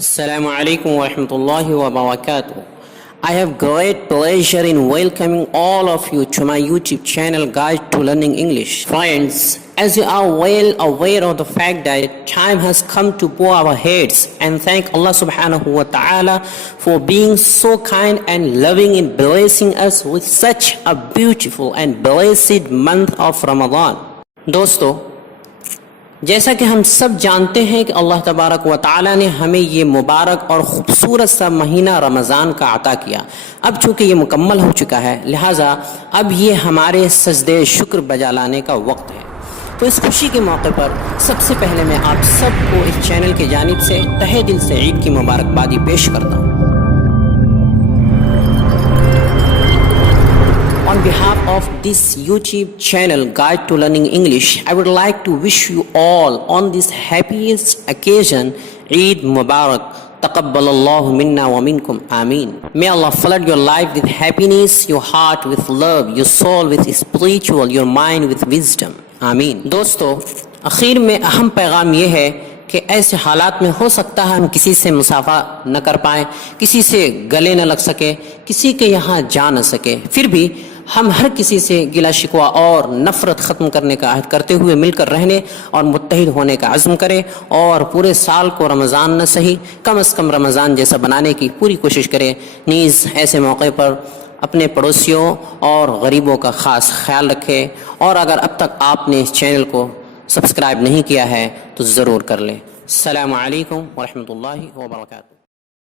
Assalamu alaikum wa rahmatullahi wa barakatuh. I have great pleasure in welcoming all of you to my YouTube channel Guide to Learning English. Friends, as you are well aware of the fact that time has come to bow our heads and thank Allah subhanahu wa ta'ala for being so kind and loving in blessing us with such a beautiful and blessed month of Ramadan. दोस्तों, जैसा कि हम सब जानते हैं कि अल्लाह तबारक व ताला ने हमें ये मुबारक और ख़ूबसूरत सा महीना रमज़ान का अता किया। अब चूँकि ये मुकम्मल हो चुका है, लिहाजा अब ये हमारे सजदे शुक्र बजा लाने का वक्त है। तो इस खुशी के मौके पर सबसे पहले मैं आप सबको इस चैनल की जानिब से तहे दिल से ईद की मुबारकबादी पेश करता हूँ। On behalf of this YouTube channel Guide to Learning English, I would like to wish you all on this happiest occasion Eid Mubarak. Taqabbalallahu minna wa minkum. Ameen. May Allah flood your life with happiness, your heart with love, your soul with spiritual, your mind with wisdom. Ameen. दोस्तों, आखिर में अहम पैगाम यह है कि ऐसे हालात में हो सकता है हम किसी से मुसाफा न कर पाएँ, किसी से गले न लग सके, किसी के यहाँ जा न सके, फिर भी हम हर किसी से गिला शिकवा और नफ़रत ख़त्म करने का अहद करते हुए मिलकर रहने और मुत्तहिद होने का अज़्म करें और पूरे साल को रमज़ान न सही कम से कम रमज़ान जैसा बनाने की पूरी कोशिश करें। नीज़ ऐसे मौके पर अपने पड़ोसियों और गरीबों का ख़ास ख्याल रखें और अगर अब तक आपने इस चैनल को सब्सक्राइब नहीं किया है तो ज़रूर कर लें। अस्सलामु अलैकुम व रहमतुल्लाहि व बरकातुहू।